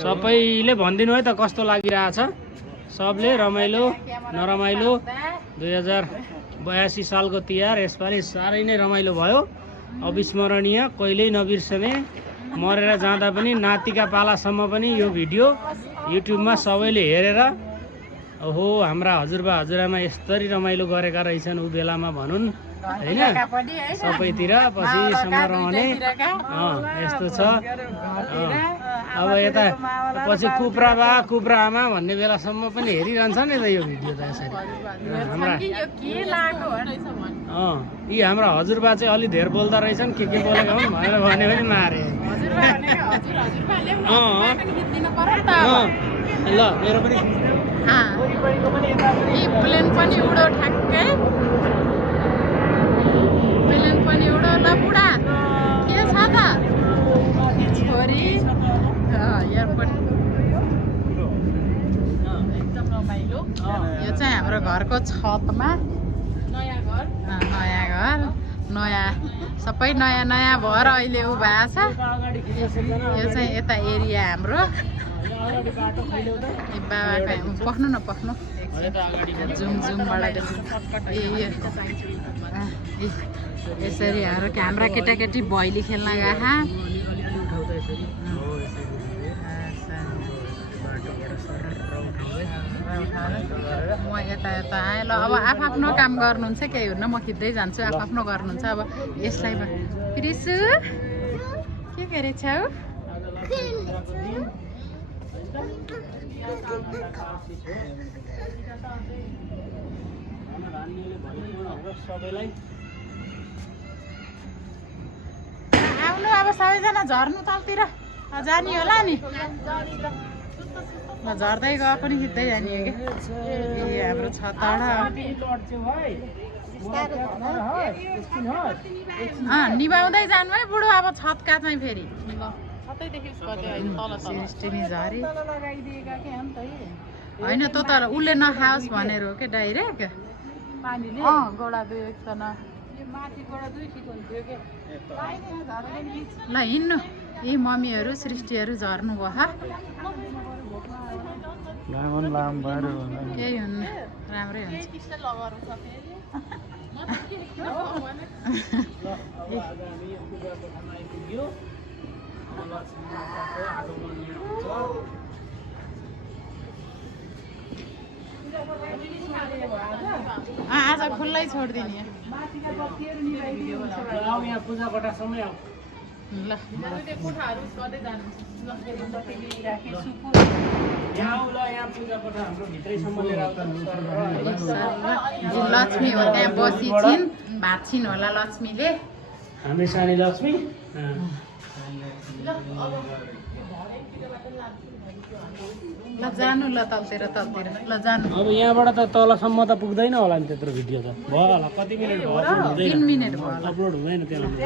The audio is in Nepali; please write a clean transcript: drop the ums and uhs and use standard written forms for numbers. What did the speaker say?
सबैले भनिदिनु है त कस्तो लागिरहेछ सबले रमाइलो नरमाइलो 2082 सालको तिहार यसपालि साह्रै नै रमाइलो भयो अविस्मरणीय कहिल्यै नबिर्सने मरेर जाँदा पनि नातिका पालासम्म पनि यो भिडियो युट्युबमा सबैले हेरेर ओहो हाम्रा हजुरबा हजुरआमा यस्तरी रमाइलो गरेका रहेछन् उ बेलामा भनुन् हैन सबैतिर पछिसम्म रहने यस्तो छ अब यता पछि कुप्रा बा कुप्रा आमा भन्ने बेलासम्म पनि हेरिरहन्छ नि त यो भिडियो त यसरी हाम्रा यी हाम्रा हजुरबा चाहिँ अलि धेर बोल्दा रहेछन् के बोलेका हुन् भनेर भने पनि मारे ल मेरो पनि प्लेन पनि उडो ठ्याक्कै प्लेन पनि उडो ल बुढा के छ त छोरी एयरपोर्ट एकदम रमाइलो यो चाहिँ हाम्रो घरको छतमा नयाँ घर नयाँ सबै नयाँ नयाँ भएर अहिले उ भएको छ यो चाहिँ यता एरिया हाम्रो पख्नु न पख्नु जुमबाट यसरी हाम्रा केटाकेटी भैली खेल्न गएका म यता यता आएँ ल अब आफ्नो काम गर्नुहुन्छ केही हुन्न म खिच्दै जान्छु आफ्नो गर्नुहुन्छ अब यसलाई प्रिसु के गरेछौ आउनु अब सबैजना झर्नु तलतिर जाने होला नि झर्दै गयो पनि खिच्दै जाने हो कि हाम्रो छतबाट निभाउँदै जानु है बुढो अब छतका चाहिँ फेरि होइन त तर उसले नखाओस् भनेर हो क्या डाइरेक्ट गोडा दुई एकजना ल हिँड्नु यी मम्मीहरू सृष्टिहरू झर्नु भयो केही हुन्न राम्रै हुन्छ आज खुल्लै छोडिदिने ल लक्ष्मी हो त्यहाँ बसी छिन् भात छिन् होला लक्ष्मीले हामी सानी लक्ष्मी ल जानु ल तलतिर ल जानु अब यहाँबाट त तलसम्म त पुग्दैन होला नि त्यत्रो भिडियो त भयो होला कति मिनट भयो 3 मिनेट भयो अपलोड हुँदैन त्यसलाई